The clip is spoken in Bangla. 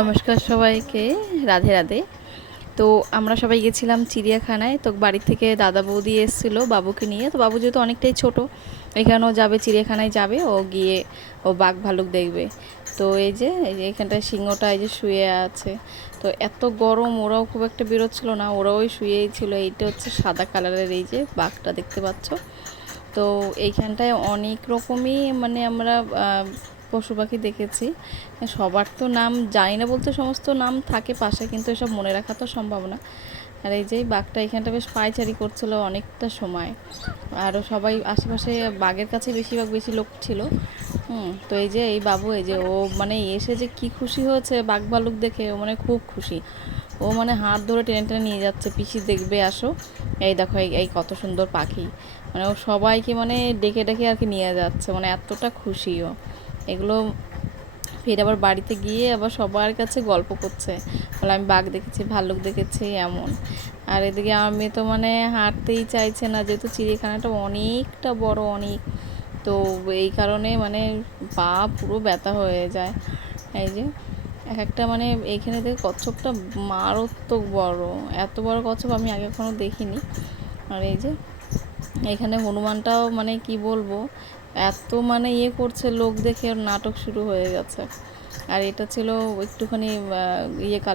নমস্কার সবাইকে, রাধে রাধে। তো আমরা সবাই গেছিলাম চিড়িয়াখানায়। তো বাড়ি থেকে দাদা বৌদি এসেছিলো বাবুকে নিয়ে। তো বাবু যেহেতু অনেকটাই ছোট, এখানেও যাবে, চিড়িয়াখানায় যাবে, ও গিয়ে ও বাঘ ভালুক দেখবে। তো এই যে এখানটায় সিংহটা এই যে শুয়ে আছে। তো এত গরম, ওরাও খুব একটা বেরোচ্ছিল না, ওরাও শুয়েই ছিল। এইটা হচ্ছে সাদা কালারের এই যে বাঘটা দেখতে পাচ্ছ। তো এইখানটায় অনেক রকমই মানে আমরা পশু পাখি দেখেছি। সবার তো নাম জানি না, বলতে সমস্ত নাম থাকে পাশে, কিন্তু এসব মনে রাখা তো সম্ভব না। আর এই যে বাঘটা এখানটা বেশ পায়চারি করছিল অনেকটা সময়। আরও সবাই আশেপাশে বাঘের কাছে বেশি লোক ছিল। তো এই যে এই বাবু, এই যে ও মানে এসে যে কি খুশি হয়েছে বাঘ ভালুক দেখে, ও মানে খুব খুশি। ও মানে হাত ধরে টেনে টেনে নিয়ে যাচ্ছে, পিসি দেখবে আসো, এই দেখো এই কত সুন্দর পাখি। মানে ও সবাইকে মানে ডেকে ডেকে আর কি নিয়ে যাচ্ছে, মানে এতটা খুশি ও। এগুলো ফির আবার বাড়িতে গিয়ে আবার সবার কাছে গল্প করছে, বলে আমি বাঘ দেখেছি, ভাল্লুক দেখেছি, এমন। আর এদিকে আমার মেয়ে তো মানে হাঁটতেই চাইছে না, যেহেতু চিড়িয়াখানাটা অনেকটা বড়, অনেক। তো এই কারণে মানে পা পুরো ব্যথা হয়ে যায়। এই যে এক একটা মানে এইখানে দেখে কচ্ছপটা মারাত্মক বড়, এত বড় কচ্ছপ আমি আগে কখনো দেখিনি। আর এই যে এখানে হনুমানটাও মানে কি বলবো, এত মানে করছে লোক দেখে, ওর নাটক শুরু হয়ে গেছে। আর এটা ছিল একটুখানি ইয়ে কালার।